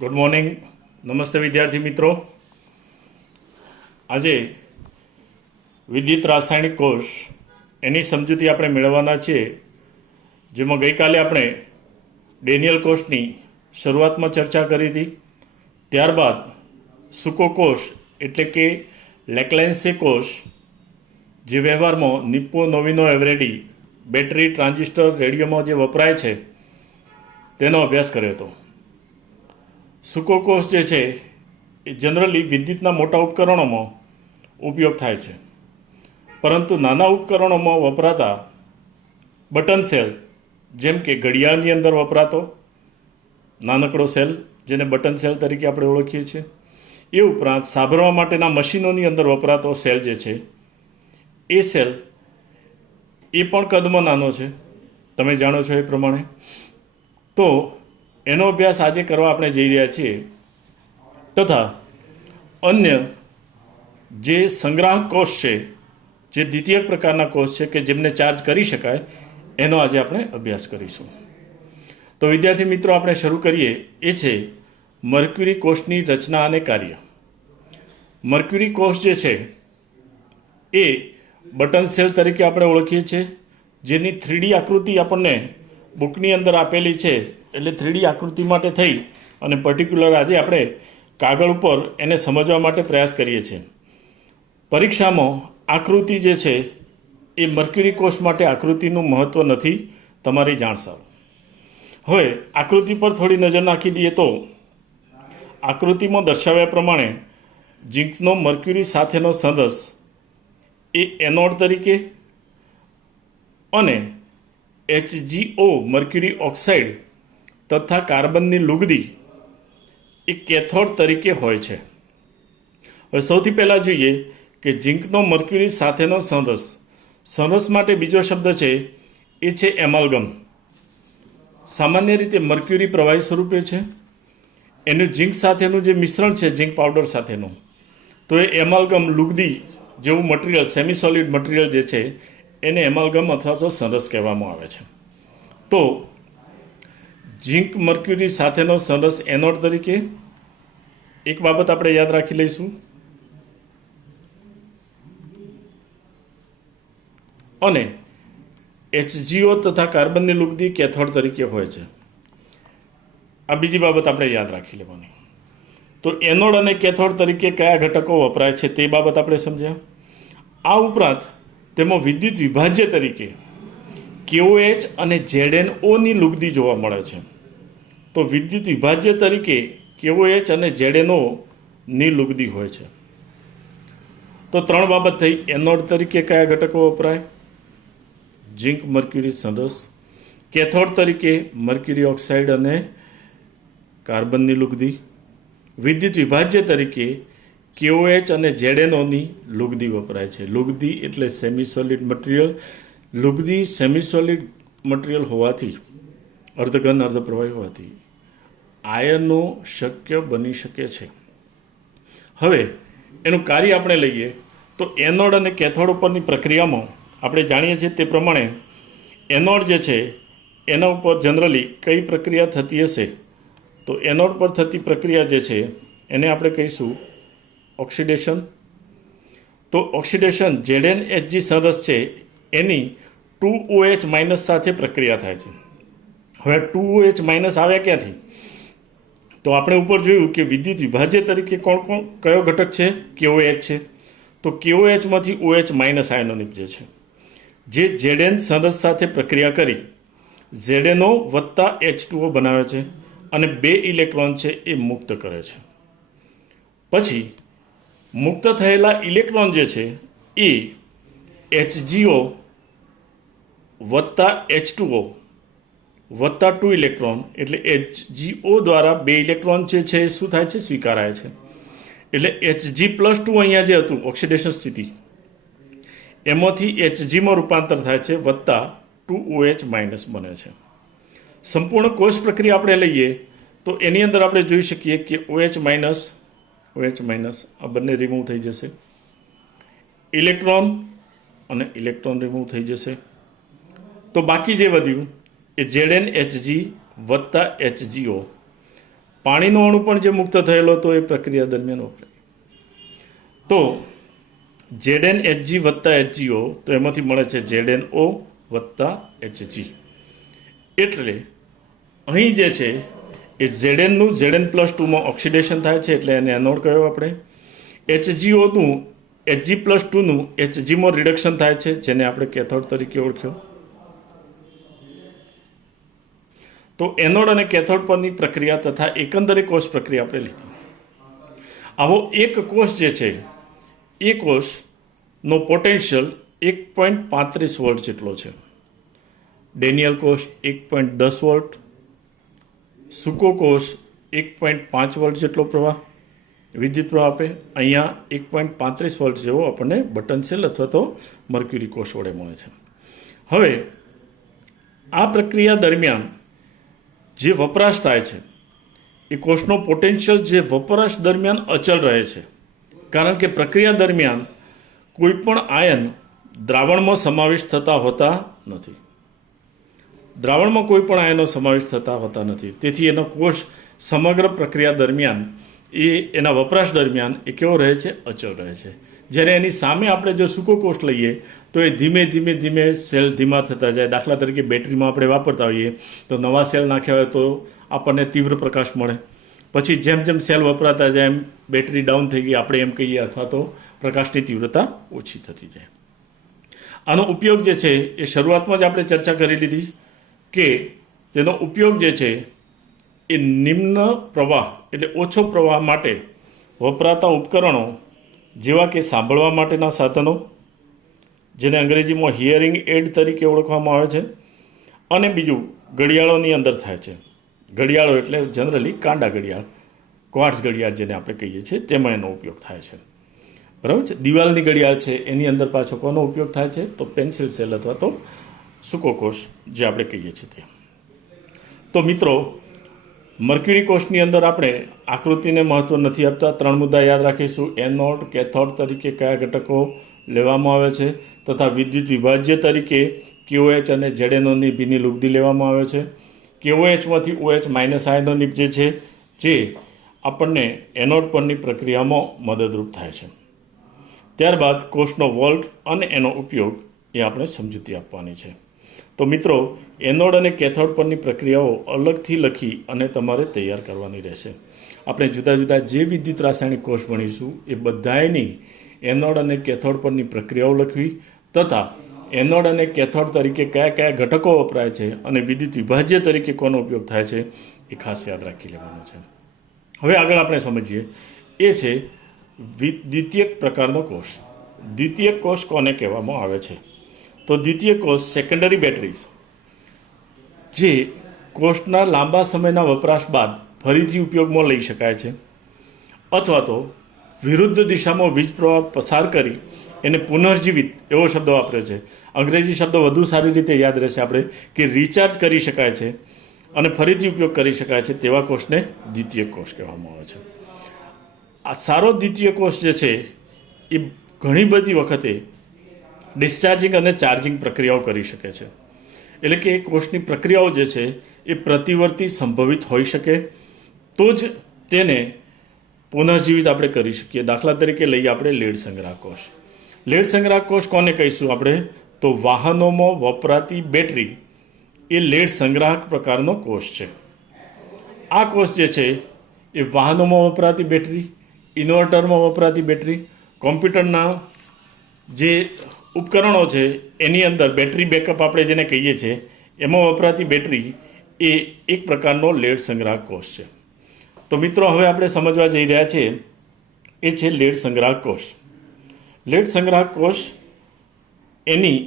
Good morning. નમસ્તે વિદ્યાર્થી મિત્રો. આજે વિદ્યુત રાસાયણિક કોષ એની સમજૂતી આપણે મેળવવાના છીએ, જેમાં ગઈકાલે આપણે ડેનિયલ કોષની શરૂઆતમાં ચર્ચા કરી હતી. ત્યારબાદ સૂકો કોષ એટલે કે લેક્લેન્સે કોષ, જે વ્યવહારમાં નિપ્પો નોવિનો એવરેડી બેટરી ટ્રાન્ઝિસ્ટર રેડિયોમાં જે વપરાય છે તેનો અભ્યાસ કર્યો હતો. સૂકો કોષ જે છે એ જનરલી વિદ્યુતના મોટા ઉપકરણોમાં ઉપયોગ થાય છે, પરંતુ નાના ઉપકરણોમાં વપરાતા બટન સેલ, જેમ કે ઘડિયાળની અંદર વપરાતો નાનકડો સેલ જેને બટન સેલ તરીકે આપણે ઓળખીએ છીએ, એ ઉપરાંત સાંભળવા માટેના મશીનોની અંદર વપરાતો સેલ જે છે એ સેલ એ પણ કદમાં નાનો છે, તમે જાણો છો એ પ્રમાણે. તો એનો અભ્યાસ આજે કરવા આપણે જઈ રહ્યા છીએ, તથા અન્ય જે સંગ્રાહક કોષ છે, જે દ્વિતીયક પ્રકારના કોષ છે કે જેમને ચાર્જ કરી શકાય, એનો આજે આપણે અભ્યાસ કરીશું. તો વિદ્યાર્થી મિત્રો, આપણે શરૂ કરીએ. એ છે મર્ક્યુરી કોષની રચના અને કાર્ય. મર્ક્યુરી કોષ જે છે એ બટન સેલ તરીકે આપણે ઓળખીએ છીએ, જેની 3D આકૃતિ આપણને બુકની અંદર આપેલી છે. એટલે 3D આકૃતિ માટે થઈ અને પર્ટિક્યુલર આજે આપણે કાગળ ઉપર એને સમજવા માટે પ્રયાસ કરીએ છીએ. પરીક્ષામાં આકૃતિ જે છે એ મર્ક્યુરી કોષ માટે આકૃતિનું મહત્ત્વ નથી, તમારી જાણ સારું. હવે આકૃતિ પર થોડી નજર નાખી દઈએ તો આકૃતિમાં દર્શાવ્યા પ્રમાણે ઝીંકનો મર્ક્યુરી સાથેનો સંરસ એ એનોડ તરીકે અને HgO મર્ક્યુરી ઓક્સાઇડ તથા કાર્બનની લુગદી એ કેથોડ તરીકે હોય છે. હવે સૌથી પહેલાં જોઈએ કે ઝીંકનો મર્ક્યુરી સાથેનો સંરસ. સંરસ માટે બીજો શબ્દ છે એ છે એમાલ્ગમ. સામાન્ય રીતે મર્ક્યુરી પ્રવાહી સ્વરૂપે છે. એનું ઝીંક સાથેનું જે મિશ્રણ છે, ઝીંક પાવડર સાથેનું, તો એ એમાલ્ગમ લુગદી જેવું મટીરિયલ, સેમી સોલિડ મટીરિયલ જે છે એને એમાલ્ગમ અથવા તો સંરસ કહેવામાં આવે છે. તો ઝીંક મર્ક્યુરી સાથેનો સંરસ એનોડ તરીકે. એક બાબત આપણે યાદ રાખી લઈશું, અને HgO તથા કાર્બનની લુગદી કેથોડ તરીકે હોય છે. આ બીજી બાબત આપણે યાદ રાખી લેવાની. તો એનોડ અને કેથોડ તરીકે કયા ઘટકો વપરાય છે તે બાબત આપણે સમજ્યા. આ ઉપરાંત તેમાં વિદ્યુત વિભાજ્ય તરીકે KOH અને ZnO ની લુગદી જોવા મળે છે. તો વિદ્યુત વિભાજ્ય તરીકે KOH અને ZnO ની લુગદી હોય છે. તો 3 બાબત થઈ. એનોડ તરીકે કયા ઘટકો વપરાય? ઝીંક મર્ક્યુરી સંરસ. કેથોડ તરીકે મર્ક્યુરી ઓક્સાઇડ અને કાર્બનની લુગદી. વિદ્યુત વિભાજ્ય તરીકે KOH અને ZnO ની લુગદી વપરાય છે. લુગદી એટલે સેમી સોલિડ મટીરિયલ. લુગદી સેમી સોલિડ મટીરિયલ હોવાથી, અર્ધઘન અર્ધપ્રવાહી હોવાથી આયનો શક્ય બની શકે છે. હવે એનું કાર્ય આપણે લઈએ તો એનોડ અને કેથોડ ઉપરની પ્રક્રિયામાં આપણે જાણીએ છીએ તે પ્રમાણે એનોડ જે છે એના ઉપર જનરલી કઈ પ્રક્રિયા થતી હશે, તો એનોડ પર થતી પ્રક્રિયા જે છે એને આપણે કહીશું ઓક્સિડેશન. તો ઓક્સિડેશન ZnHg સંરસ છે એની 2OH માઇનસ સાથે પ્રક્રિયા થાય છે. હવે 2OH માઇનસ આવ્યા ક્યાંથી? તો આપણે ઉપર જોયું કે વિદ્યુત વિભાજ્ય તરીકે કયો ઘટક છે? KOH છે. તો KOHમાંથી OH માઇનસ આયનો નીપજે છે, જે Zn સંરસ સાથે પ્રક્રિયા કરી ZnO વત્તા H2O બનાવે છે અને 2 ઇલેક્ટ્રોન છે એ મુક્ત કરે છે. પછી મુક્ત થયેલા ઇલેક્ટ્રોન જે છે એ HgO વત્તા H2O વત્તા 2 ઇલેક્ટ્રોન, એટલે HgO દ્વારા 2 ઇલેક્ટ્રોન જે છે એ શું થાય છે? સ્વીકારાય છે. એટલે Hg+2 અહીંયા જે હતું ઓક્સિડેશન સ્થિતિ, એમાંથી Hgમાં રૂપાંતર થાય છે વત્તા 2OH માઇનસ બને છે. સંપૂર્ણ કોષ પ્રક્રિયા આપણે લઈએ તો એની અંદર આપણે જોઈ શકીએ કે OH માઇનસ આ બંને રિમૂવ થઈ જશે. ઇલેક્ટ્રોન અને ઇલેક્ટ્રોન રિમૂવ થઈ જશે. તો બાકી જે વધ્યું એ ZnHg વત્તા HgO. પાણીનો અણુ પણ જે મુક્ત થયેલો હતો એ પ્રક્રિયા દરમિયાન વપરાય. તો ZnHg વત્તા HgO, તો એમાંથી મળે છે ZnO વત્તા Hg. એટલે અહીં જે છે એ Znનું Zn+2માં ઓક્સિડેશન થાય છે, એટલે એને એનોડ કહ્યો આપણે. HgOનું Hg+2નું Hgમાં રિડક્શન થાય છે, જેને આપણે કેથોડ તરીકે ઓળખ્યો. તો એનોડ અને કેથોડ પરની પ્રક્રિયા તથા એકંદરે કોષ પ્રક્રિયા આપણે લીધી. આવો એક કોષ જે છે એ કોષનો પોટેન્શિયલ 1.35 વોલ્ટ જેટલો છે. ડેનિયલ કોષ 1.10 વોલ્ટ, સૂકો કોષ 1.5 વોલ્ટ જેટલો પ્રવાહ વિદ્યુત પ્રવાહ આપે. અહીંયા 1.35 વોલ્ટ જેવો આપણને બટન સેલ અથવા તો મર્ક્યુરી કોષ વડે મળે છે. હવે આ પ્રક્રિયા દરમિયાન જે વપરાશ થાય છે એ કોષનો પોટેન્શિયલ જે વપરાશ દરમિયાન અચલ રહે છે, કારણ કે પ્રક્રિયા દરમિયાન કોઈ પણ આયન દ્રાવણમાં સમાવિષ્ટ થતા હોતા નથી. દ્રાવણમાં કોઈ પણ આયનો સમાવિષ્ટ થતા હોતા નથી. તેથી એનો કોષ સમગ્ર પ્રક્રિયા દરમિયાન એના વપરાશ દરમિયાન એ કેવો રહે છે? અચળ રહે છે. જ્યારે એની સામે આપણે જો સૂકો કોષ લઈએ તો એ ધીમે ધીમે ધીમે સેલ ધીમા થતા જાય. દાખલા તરીકે બેટરીમાં આપણે વાપરતા હોઈએ તો નવા સેલ નાખ્યા હોય તો આપણને તીવ્ર પ્રકાશ મળે. પછી જેમ જેમ સેલ વપરાતા જાય એમ બેટરી ડાઉન થઈ ગઈ આપણે એમ કહીએ, અથવા તો પ્રકાશની તીવ્રતા ઓછી થતી જાય. આનો ઉપયોગ જે છે એ શરૂઆતમાં જ આપણે ચર્ચા કરી લીધી કે તેનો ઉપયોગ જે છે એ નિમ્ન પ્રવાહ એટલે ઓછો પ્રવાહ માટે વપરાતા ઉપકરણો જેવા કે સાંભળવા માટેના સાધનો, જેને અંગ્રેજીમાં હિયરિંગ એડ તરીકે ઓળખવામાં આવે છે, અને બીજું ઘડિયાળોની અંદર થાય છે. ઘડિયાળો એટલે જનરલી કાંડા ઘડિયાળ, ક્વાર્ટઝ ઘડિયાળ જેને આપણે કહીએ છીએ, તેમાં એનો ઉપયોગ થાય છે. બરાબર છે. દિવાલની ઘડિયાળ છે એની અંદર પાછો કોનો ઉપયોગ થાય છે? તો પેન્સિલ સેલ અથવા તો સૂકો કોષ જે આપણે કહીએ છીએ તે. તો મિત્રો, મર્ક્યુરી કોષની અંદર આપણે આકૃતિને મહત્વ નથી આપતા. 3 મુદ્દા યાદ રાખીશું. એનોડ, કેથોડ તરીકે કયા ઘટકો લેવામાં આવે છે, તથા વિદ્યુત વિભાજ્ય તરીકે KOH અને ZnOની ભીની લુગદી લેવામાં આવે છે. KOHમાંથી OH માઇનસ આયનો નીપજે છે, જે આપણને એનોડ પરની પ્રક્રિયામાં મદદરૂપ થાય છે. ત્યારબાદ કોષનો વોલ્ટ અને એનો ઉપયોગ એ આપણે સમજૂતી આપવાની છે. તો મિત્રો, એનોડ અને કેથોડ પરની પ્રક્રિયાઓ અલગથી લખી અને તમારે તૈયાર કરવાની રહેશે. આપણે જુદા જુદા જે વિદ્યુત રાસાયણિક કોષ ભણીશું એ બધાયની એનોડ અને કેથોડ પરની પ્રક્રિયાઓ લખવી, તથા એનોડ અને કેથોડ તરીકે કયા કયા ઘટકો વપરાય છે અને વિદ્યુત વિભાજ્ય તરીકે કોનો ઉપયોગ થાય છે એ ખાસ યાદ રાખી લેવાનું છે. હવે આગળ આપણે સમજીએ એ છે દ્વિતીયક પ્રકારનો કોષ. દ્વિતીયક કોષ કોને કહેવામાં આવે છે? તો દ્વિતીય કોષ સેકન્ડરી બેટરીઝ, જે કોષના લાંબા સમયના વપરાશ બાદ ફરીથી ઉપયોગમાં લઈ શકાય છે, અથવા તો વિરુદ્ધ દિશામાં વીજ પ્રવાહ પસાર કરી એને પુનર્જીવિત એવો શબ્દ વાપર્યો છે. અંગ્રેજી શબ્દ વધુ સારી રીતે યાદ રહેશે આપણે કે રિચાર્જ કરી શકાય છે અને ફરીથી ઉપયોગ કરી શકાય છે, તેવા કોષને દ્વિતીયક કોષ કહેવામાં આવે છે. આ સારો દ્વિતીય કોષ જે છે એ ઘણી બધી વખતે ડિસ્ચાર્જિંગ અને ચાર્જિંગ પ્રક્રિયાઓ કરી શકે છે. એટલે કે એ કોષની પ્રક્રિયાઓ જે છે એ પ્રતિવર્તી સંભવિત હોઈ શકે તો જ તેને પુનર્જીવિત આપણે કરી શકીએ. દાખલા તરીકે લઈએ આપણે લેડ સંગ્રાહક કોષ. લેડ સંગ્રાહક કોષ કોને કહીશું આપણે? તો વાહનોમાં વપરાતી બેટરી એ લેડ સંગ્રાહક પ્રકારનો કોષ છે. આ કોષ જે છે એ વાહનોમાં વપરાતી બેટરી, ઇન્વર્ટરમાં વપરાતી બેટરી, કોમ્પ્યુટરના જે ઉપકરણો છે એની અંદર બેટરી બેકઅપ આપણે જેને કહીએ છીએ એમાં વપરાતી બેટરી એ એક પ્રકારનો લેડ સંગ્રાહક કોષ છે. તો મિત્રો, હવે આપણે સમજવા જઈ રહ્યા છીએ એ છે લેડ સંગ્રાહક કોષ. લેડ સંગ્રાહક કોષ એની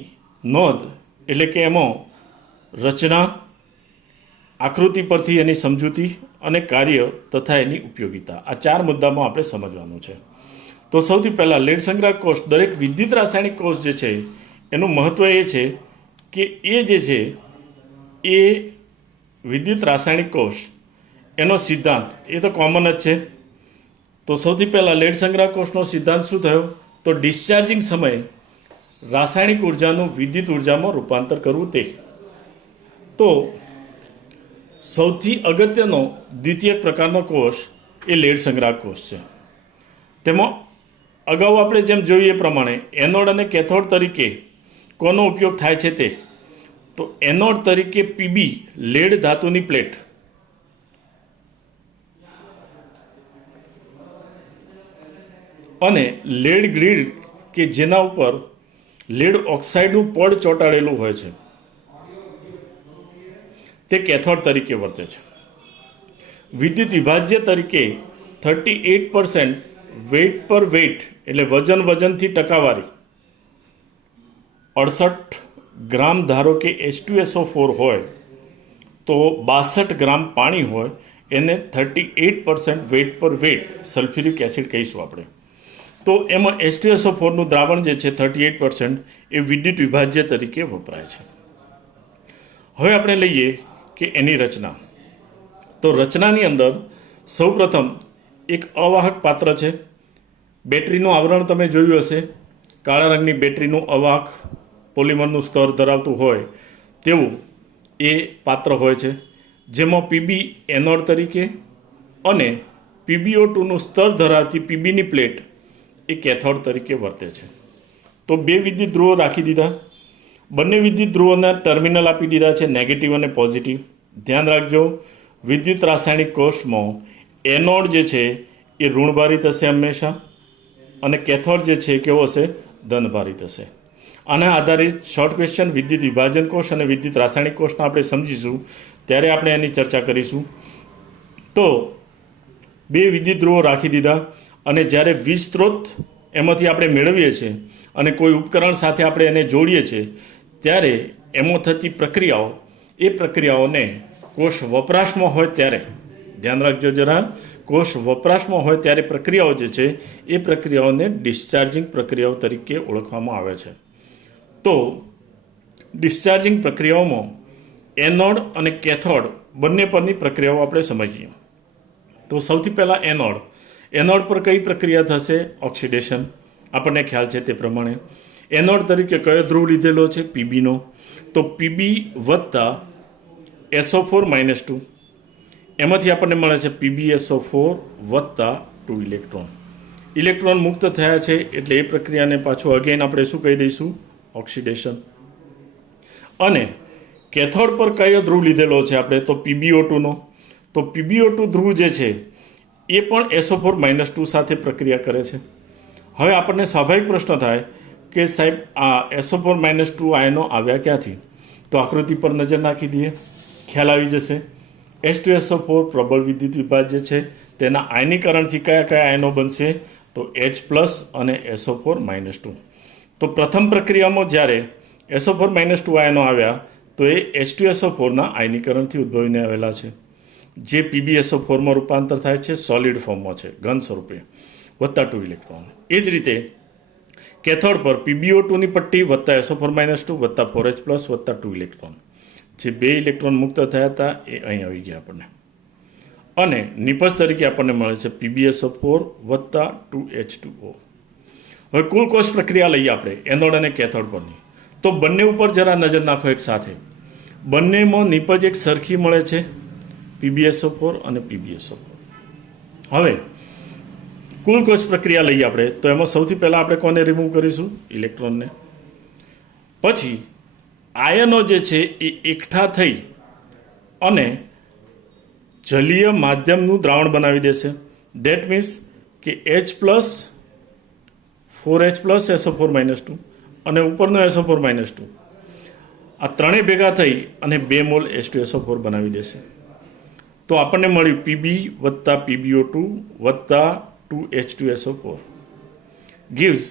નોંધ એટલે કે એમાં રચના, આકૃતિ પરથી એની સમજૂતી અને કાર્ય તથા એની ઉપયોગિતા, આ 4 મુદ્દામાં આપણે સમજવાનું છે. તો સૌથી પહેલાં લેડ સંગ્રાહક કોષ દરેક વિદ્યુત રાસાયણિક કોષ જે છે એનું મહત્ત્વ એ છે કે એ જે છે એ વિદ્યુત રાસાયણિક કોષ એનો સિદ્ધાંત એ તો કોમન જ છે. તો સૌથી પહેલાં લેડ સંગ્રાહક કોષનો સિદ્ધાંત શું થયો? તો ડિસ્ચાર્જિંગ સમયે રાસાયણિક ઉર્જાનું વિદ્યુત ઉર્જામાં રૂપાંતર કરવું તે. તો સૌથી અગત્યનો દ્વિતીયક પ્રકારનો કોષ એ લેડ સંગ્રાહક કોષ છે. તેમાં અગાઉ આપણે જેમ જોઈએ એ પ્રમાણે એનોડ અને કેથોડ તરીકે કોનો ઉપયોગ થાય છે તે તો એનોડ તરીકે પીબી લેડ ધાતુની પ્લેટ અને લેડ ગ્રીડ કે જેના ઉપર લેડ ઓક્સાઇડનું પડ ચોંટાડેલું હોય છે તે કેથોડ તરીકે વર્તે છે. વિદ્યુત વિભાજ્ય તરીકે 38% વેઇટ પર વેઇટ એટલે વજનથી ટકાવારી 68 ગ્રામ ધારો કે H2SO4 હોય તો 62 ગ્રામ પાણી હોય એને 38% વેઇટ પર વેઇટ સલ્ફ્યુરિક એસિડ કહીશું આપણે. તો એમાં H2SO4નું દ્રાવણ જે છે 38% એ વિદ્યુત વિભાજ્ય તરીકે વપરાય છે. હવે આપણે લઈએ કે એની રચના. તો રચનાની અંદર સૌપ્રથમ એક અવાહક પાત્ર છે. બેટરીનું આવરણ તમે જોયું હશે, કાળા રંગની બેટરીનું અવાહક પોલિમરનું સ્તર ધરાવતું હોય તેવું એ પાત્ર હોય છે, જેમાં પીબી એનોડ તરીકે અને PbO2નું સ્તર ધરાવતી પીબીની પ્લેટ એ કેથોડ તરીકે વર્તે છે. તો બે વિદ્યુત ધ્રુવો રાખી દીધા. બંને વિદ્યુત ધ્રુવોના ટર્મિનલ આપી દીધા છે નેગેટિવ અને પોઝિટિવ. ધ્યાન રાખજો, વિદ્યુત રાસાયણિક કોષમાં એનોડ જે છે એ ઋણભારી થશે હંમેશા અને કેથોડ જે છે કેવો હશે? ધનભારી થશે. આના આધારિત શોર્ટ ક્વેશ્ચન વિદ્યુત વિભાજન કોષ અને વિદ્યુત રાસાયણિક કોષના આપણે સમજીશું ત્યારે આપણે એની ચર્ચા કરીશું. તો બે વિદ્યુત ધ્રુવો રાખી દીધા અને જ્યારે વીજ સ્ત્રોત એમાંથી આપણે મેળવીએ છીએ અને કોઈ ઉપકરણ સાથે આપણે એને જોડીએ છીએ ત્યારે એમાં થતી પ્રક્રિયાઓ એ પ્રક્રિયાઓને કોષ વપરાશમાં હોય ત્યારે ધ્યાન રાખજો જરા, કોષ વપરાશમાં હોય ત્યારે પ્રક્રિયાઓ જે છે એ પ્રક્રિયાઓને ડિસ્ચાર્જિંગ પ્રક્રિયાઓ તરીકે ઓળખવામાં આવે છે. તો ડિસ્ચાર્જિંગ પ્રક્રિયાઓમાં એનોડ અને કેથોડ બંને પરની પ્રક્રિયાઓ આપણે સમજીએ. તો સૌથી પહેલાં એનોડ પર કઈ પ્રક્રિયા થશે? ઓક્સિડેશન. આપણને ખ્યાલ છે તે પ્રમાણે એનોડ તરીકે કયો ધ્રુવ લીધેલો છે? પીબીનો. તો પીબી વત્તા SO4 - 2 એમાંથી આપણને મળે છે PbSO4 વત્તા 2 ઇલેક્ટ્રોન. ઇલેક્ટ્રોન મુક્ત થયા છે એટલે એ પ્રક્રિયાને પાછું અગેન આપણે શું કહી દઈશું? ઓક્સિડેશન. અને કેથોડ પર કયો ધ્રુવ લીધેલો છે આપણે? તો PbO2નો. તો PbO2 ધ્રુવ જે છે એ પણ SO4 - 2 સાથે પ્રક્રિયા કરે છે. હવે આપણને સ્વાભાવિક પ્રશ્ન થાય કે સાહેબ આ SO4 - 2 આયનો આવ્યા ક્યાંથી? તો આકૃતિ પર નજર નાખી દઈએ, ખ્યાલ આવી જશે. H2SO4 પ્રબળ વિદ્યુત વિભાજ્ય છે, તેના આયનીકરણથી કયા કયા આયનો બનશે? તો H+ અને SO4 - 2. તો પ્રથમ પ્રક્રિયામાં જ્યારે SO4 - 2 આયનો આવ્યા તો એ H2SO4ના આયનીકરણથી ઉદ્ભવીને આવેલા છે, જે PbSO4માં રૂપાંતર થાય છે, સોલિડ ફોર્મમાં છે, ઘન સ્વરૂપે, વત્તા 2 ઇલેક્ટ્રોન. એ જ રીતે કેથોડ પર PbO2ની પટ્ટી વત્તા SO4 - 2 વત્તા 4H+ વત્તા 2 ઇલેક્ટ્રોન. જે બે ઇલેક્ટ્રોન મુક્ત થયા હતા એ અહીં આવી ગયા આપણને. અને નિપજ તરીકે આપણને મળે છે PbSO4 વત્તા 2H2O. હવે કુલ કોષ પ્રક્રિયા લઈએ આપણે એનોડ અને કેથોડ પરની. તો બંને ઉપર જરા નજર નાખો એક સાથે. બંનેમાં નિપજ એક સરખી મળે છે, PbSO4 અને PbSO4. હવે કુલ કોષ પ્રક્રિયા લઈએ આપણે તો એમાં સૌથી પહેલાં આપણે કોને રિમૂવ કરીશું? ઇલેક્ટ્રોનને. પછી આયનો જે છે એ એકઠા થઈ અને જલીય માધ્યમનું દ્રાવણ બનાવી દેશે. ધેટ મીન્સ કે H+, 4H+, SO4 - 2 અને ઉપરનો SO4 - 2 આ ત્રણેય ભેગા થઈ અને 2 મોલ H2SO4 બનાવી દેશે. તો આપણને મળ્યું Pb વત્તા PbO2 વત્તા 2H2SO4 gives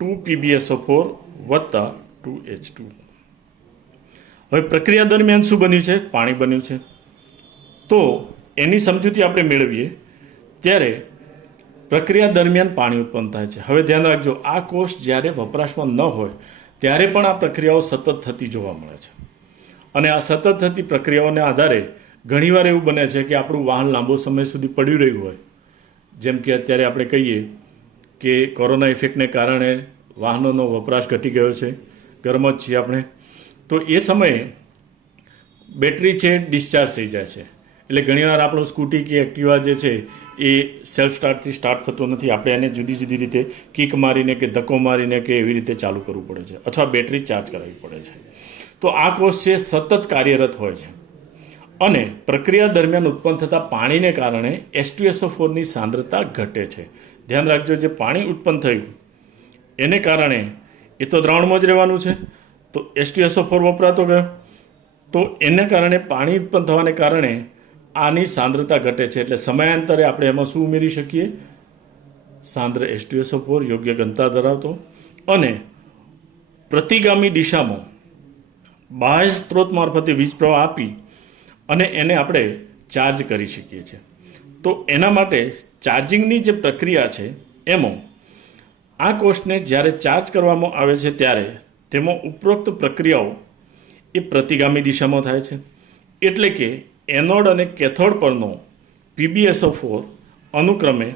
2 PbSO4 વત્તા 2H2. હવે પ્રક્રિયા દરમિયાન શું બન્યું છે? પાણી બન્યું છે. તો એની સમજૂતી આપણે મેળવીએ ત્યારે પ્રક્રિયા દરમિયાન પાણી ઉત્પન્ન થાય છે. હવે ધ્યાન રાખજો, આ કોષ જ્યારે વપરાશમાં ન હોય ત્યારે પણ આ પ્રક્રિયાઓ સતત થતી જોવા મળે છે. અને આ સતત થતી પ્રક્રિયાઓને આધારે ઘણીવાર એવું બને છે કે આપણું વાહન લાંબો સમય સુધી પડ્યું રહ્યું હોય. જેમ કે અત્યારે આપણે કહીએ કે કોરોના ઇફેક્ટને કારણે વાહનોનો વપરાશ ઘટી ગયો છે, ઘરમાં જ છીએ આપણે, તો એ સમયે બેટરી છે ડિસ્ચાર્જ થઈ જાય છે. એટલે ઘણીવાર આપણું સ્કૂટી કે એક્ટિવા જે છે એ સેલ્ફ સ્ટાર્ટથી સ્ટાર્ટ થતો નથી. આપણે એને જુદી જુદી રીતે કિક મારીને કે ધક્કો મારીને કે એવી રીતે ચાલુ કરવું પડે છે, અથવા બેટરી ચાર્જ કરાવવી પડે છે. તો આ કોષ છે સતત કાર્યરત હોય છે, અને પ્રક્રિયા દરમિયાન ઉત્પન્ન થતા પાણીને કારણે H2SO4ની સાંદ્રતા ઘટે છે. ધ્યાન રાખજો, જે પાણી ઉત્પન્ન થયું એને કારણે એ તો દ્રાવણમાં જ રહેવાનું છે, તો H2SO4 વપરાતો ગયો, તો એને કારણે પાણી ઉત્પન્ન થવાને કારણે આની સાંદ્રતા ઘટે છે. એટલે સમયાંતરે આપણે એમાં શું ઉમેરી શકીએ? સાંદ્ર H2SO4 યોગ્ય ઘનતા ધરાવતો અને પ્રતિગામી દિશામાં બાહ્ય સ્ત્રોત મારફતે વીજ પ્રવાહ આપી અને એને આપણે ચાર્જ કરી શકીએ છીએ. તો એના માટે ચાર્જિંગની જે પ્રક્રિયા છે એમાં આ કોષને જ્યારે ચાર્જ કરવામાં આવે છે ત્યારે તેમાં ઉપરોક્ત પ્રક્રિયાઓ એ પ્રતિગામી દિશામાં થાય છે. એટલે કે એનોડ અને કેથોડ પરનો PbSO4 અનુક્રમે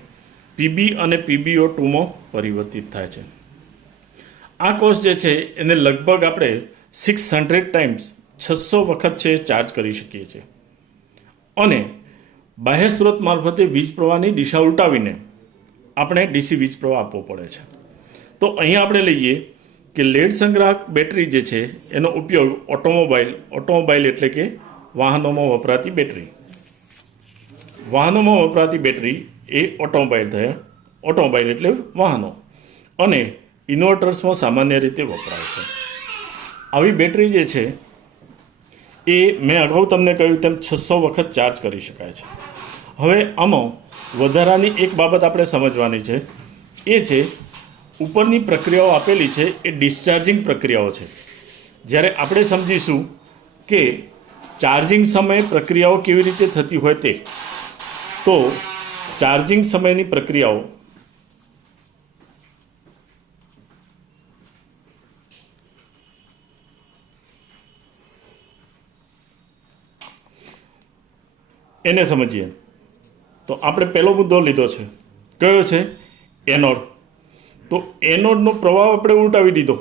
Pb અને PbO2માં પરિવર્તિત થાય છે. આ કોષ જે છે એને લગભગ આપણે 600 ટાઈમ્સ 600 વખત છે ચાર્જ કરી શકીએ છીએ, અને બાહ્ય સ્ત્રોત મારફતે વીજ પ્રવાહની દિશા ઉલટાવીને આપણે ડીસી વીજ પ્રવાહ આપવો પડે છે. તો અહીંયા આપણે લઈએ કે લેડ સંગ્રાહક બેટરી જે છે એનો ઉપયોગ ઓટોમોબાઈલ એટલે કે વાહનોમાં વપરાતી બેટરી, વાહનોમાં વપરાતી બેટરી એ ઓટોમોબાઈલ થયા, ઓટોમોબાઈલ એટલે વાહનો, અને ઇન્વર્ટર્સમાં સામાન્ય રીતે વપરાય છે. આવી બેટરી જે છે એ મેં અગાઉ તમને કહ્યું તેમ 600 વખત ચાર્જ કરી શકાય છે. હવે આમાં વધારાની એક બાબત આપણે સમજવાની છે, એ છે ઉપરની પ્રક્રિયાઓ આપેલી છે એ ડિસ્ચાર્જિંગ પ્રક્રિયાઓ છે. જ્યારે આપણે સમજીશું કે ચાર્જિંગ સમયે પ્રક્રિયાઓ કેવી રીતે થતી હોય તે, તો ચાર્જિંગ સમયની પ્રક્રિયાઓ એને સમજીએ. તો આપણે પહેલો મુદ્દો લીધો છે, કયો છે? એનોડ. તો એનોડનો પ્રવાહ આપણે ઉલટાવી દીધો.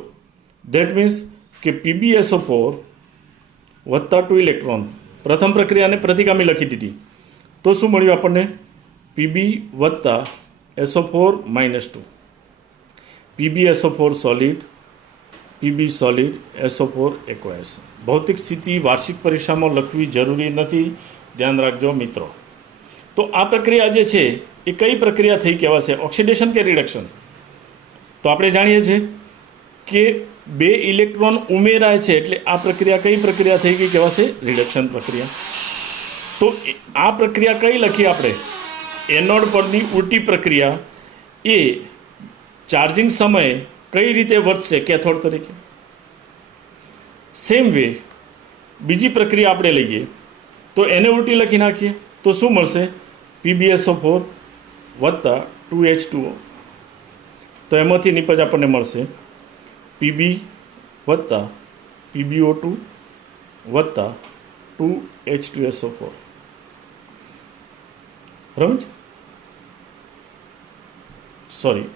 ધેટ મીન્સ કે PbSO4 વત્તા 2 ઇલેક્ટ્રોન, પ્રથમ પ્રક્રિયાને પ્રતિગામી લખી દીધી. તો શું મળ્યું આપણને? Pb વત્તા SO4 -2. PbSO4 solid, Pb solid, SO4 એક્વાયસ. ભૌતિક સ્થિતિ વાર્ષિક પરીક્ષામાં લખવી જરૂરી નથી, ધ્યાન રાખજો મિત્રો. તો આ પ્રક્રિયા જે છે એ કઈ પ્રક્રિયા થઈ કહેવાશે? ઓક્સિડેશન કે રિડક્શન? તો આપણે જાણીએ છીએ કે 2 ઇલેક્ટ્રોન ઉમેરાય છે, એટલે આ પ્રક્રિયા કઈ પ્રક્રિયા થઈ ગઈ કહેવાશે? રિડક્શન પ્રક્રિયા. તો આ પ્રક્રિયા કઈ લખી આપણે? એનોડ પરની ઉલટી પ્રક્રિયા એ ચાર્જિંગ સમયે કઈ રીતે વર્તશે? કેથોડ તરીકે. સેમ વે બીજી પ્રક્રિયા આપણે લઈએ તો એને ઉલટી લખી નાખીએ તો શું મળશે? PbSO4 વત્તા 2H2O. તો એમાંથી નિપજ આપણને મળશે Pb વત્તા PbO2 વત્તા 2H2SO4. બરાબર? સોરી,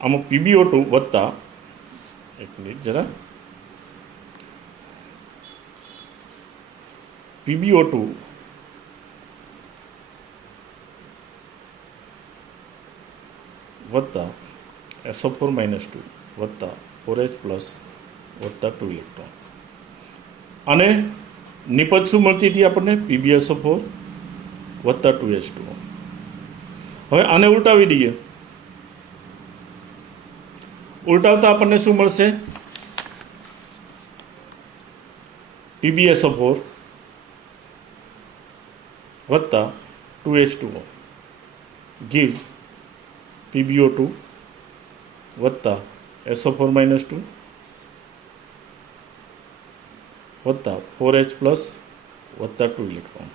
આમાં PbO2 વત્તા, એક મિનિટ જરા, PbO2 વત્તા SO4 -2 વત્તા 4H પ્લસ વત્તા 2 ઇલેક્ટ્રોન. અને નિપજ શું મળતી હતી આપણને? PbSO4 વત્તા 2H2O. હવે આને ઉલટાવી દઈએ. ઉલટાવતા આપણને શું મળશે? PbSO4 વત્તા 2H2O gives PbO2 વત્તા SO4 -2 વત્તા 4H પ્લસ વત્તા 2 ઇલેક્ટ્રોન.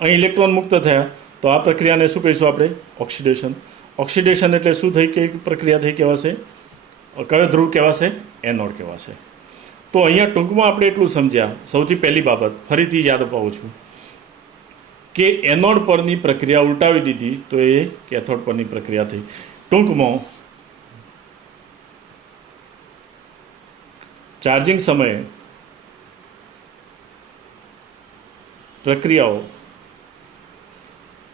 અહીં ઇલેક્ટ્રોન મુક્ત થયા, તો આ પ્રક્રિયાને શું કહીશું આપણે? ઓક્સિડેશન. ઓક્સિડેશન એટલે શું થઈ? કઈ પ્રક્રિયા થઈ કહેવાશે? કયો ધ્રુવ કહેવાશે? એનોડ કહેવાશે. તો અહીંયા ટૂંકમાં આપણે એટલું સમજ્યા. સૌથી પહેલી બાબત ફરીથી યાદ અપાવું છું કે એનોડ પરની પ્રક્રિયા ઉલટાવી દીધી તો એ કેથોડ પરની પ્રક્રિયા થઈ. ટૂંકમાં ચાર્જિંગ સમયે પ્રક્રિયાઓ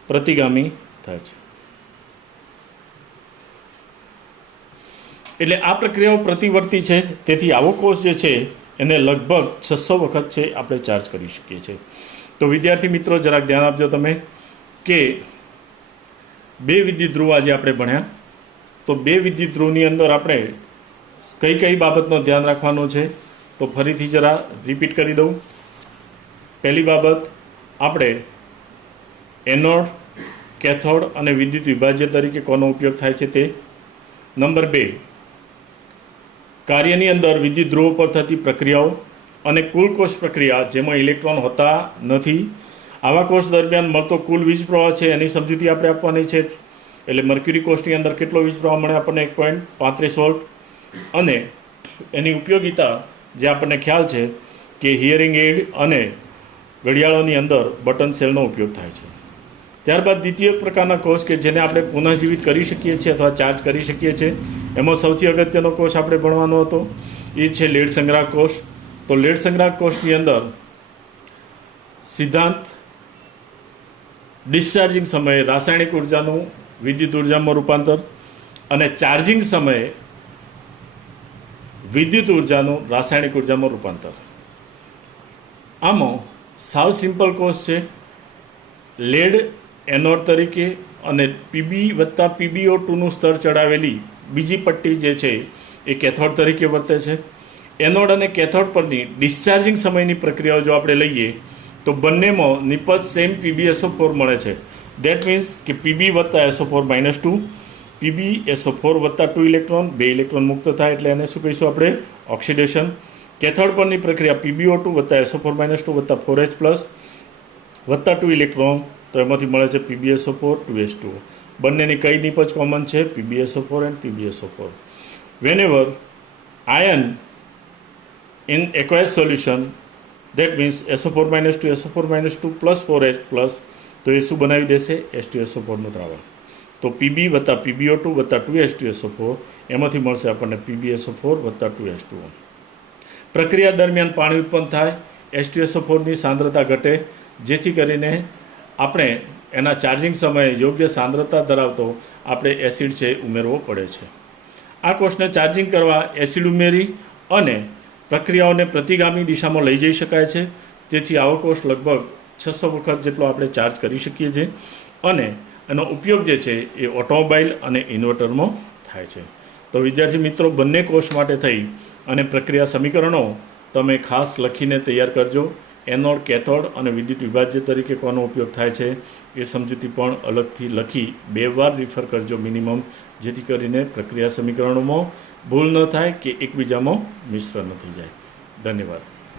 પ્રતિગામી થાય છે. એટલે આ પ્રક્રિયાઓ પ્રતિવર્તી છે, તેથી આવો કોષ જે છે એને લગભગ 600 વખત છે આપણે ચાર્જ કરી શકીએ છીએ. તો વિદ્યાર્થી મિત્રો જરાક ધ્યાન આપજો તમે કે 2 વિદ્યુત ધ્રુવ આજે આપણે ભણ્યા. તો 2 વિદ્યુત ધ્રુવની અંદર આપણે કઈ કઈ બાબતનું ધ્યાન રાખવાનું છે તો ફરીથી જરા રિપીટ કરી દઉં. પહેલી બાબત, આપણે એનોડ, કેથોડ અને વિદ્યુત વિભાજ્ય તરીકે કોનો ઉપયોગ થાય છે તે. નંબર 2, કાર્યની અંદર વિદ્યુત ધ્રુવો પર થતી પ્રક્રિયાઓ અને કુલ કોષ પ્રક્રિયા જેમાં ઇલેક્ટ્રોન હોતા નથી. આવા કોષ દરમિયાન મળતો કુલ વીજ પ્રવાહ છે એની સમજૂતી આપણે આપવાની છે. એટલે મર્ક્યુરી કોષની અંદર કેટલો વીજ પ્રવાહ મળે આપણને 1.35 વોલ્ટ. અને એની ઉપયોગિતા જે આપણને ખ્યાલ છે કે હિયરિંગ એડ અને ઘડિયાળોની અંદર બટન સેલનો ઉપયોગ થાય છે. ત્યારબાદ દ્વિતીય પ્રકારના કોષ કે જેને આપણે પુનઃજીવિત કરી શકીએ છીએ અથવા ચાર્જ કરી શકીએ છીએ, એમાં સૌથી અગત્યનો કોષ આપણે ભણવાનો હતો એ છે લેડ સંગ્રાહક કોષ. તો લેડ સંગ્રાહક કોષની અંદર સિદ્ધાંત ડિસ્ચાર્જિંગ સમયે રાસાયણિક ઉર્જાનું વિદ્યુત ઉર્જામાં રૂપાંતર અને ચાર્જિંગ સમયે વિદ્યુત ઉર્જાનું રાસાયણિક ઉર્જામાં રૂપાંતર. આમાં સાવ સિમ્પલ કોષ છે. લેડ એનોડ તરીકે અને PbPbO2નું સ્તર ચડાવેલી બીજી પટ્ટી જે છે એ કેથોડ તરીકે વર્તે છે. એનોડ અને કેથોડ પરની ડિસ્ચાર્જિંગ સમયની પ્રક્રિયાઓ જો આપણે લઈએ તો બંનેમાં નિપજ સેમ PbSO4 મળે છે. દેટ મીન્સ કે Pb વત્તા SO4 -2, PbSO4 વત્તા 2 ઇલેક્ટ્રોન, 2 ઇલેક્ટ્રોન મુક્ત થાય એટલે એને શું કહીશું આપણે? ઓક્સિડેશન. કેથોડ પરની પ્રક્રિયા PbO2 વત્તા SO4 -2 વત્તા 4H+ વત્તા 2 ઇલેક્ટ્રોન, તો એમાંથી મળે છે PbSO4 2H2. બંનેની કઈ નિપજ કોમન છે? PbSO4 and PbSO4. Whenever ion in aqueous solution, that means SO4 -2 SO4 -2 plus 4H+, તો એ શું બનાવી દેશે? H2SO4નું દ્રાવણ. તો Pb વત્તા PbO2 વત્તા 2H2SO4 એમાંથી મળશે આપણને PbSO4 વત્તા 2H2O. પ્રક્રિયા દરમિયાન પાણી ઉત્પન્ન થાય, H2SO4ની સાંદ્રતા ઘટે, જેથી કરીને આપણે એના ચાર્જિંગ સમયે યોગ્ય સાંદ્રતા ધરાવતો આપણે એસિડ છે ઉમેરવો પડે છે. આ કોષને ચાર્જિંગ કરવા એસિડ ઉમેરી અને પ્રક્રિયાઓને પ્રતિગામી દિશામાં લઈ જઈ શકાય છે. તેથી આવો કોષ લગભગ 600 વખત જેટલો આપણે ચાર્જ કરી શકીએ છીએ અને એનો ઉપયોગ જે છે એ ઓટોમોબાઈલ અને ઇન્વર્ટરમાં થાય છે. તો વિદ્યાર્થી મિત્રો, બંને કોષ માટે થઈ અને પ્રક્રિયા સમીકરણો તમે ખાસ લખીને તૈયાર કરજો. એનોડ, કેથોડ અને વિદ્યુત વિભાજ્ય તરીકે કોનો ઉપયોગ થાય છે એ સમજૂતી પણ અલગથી લખી 2 વાર રિફર કરજો મિનિમમ, જેથી કરીને પ્રક્રિયા સમીકરણોમાં ભૂલ ન થાય કે એકબીજામાં મિશ્ર ન થઈ જાય. ધન્યવાદ.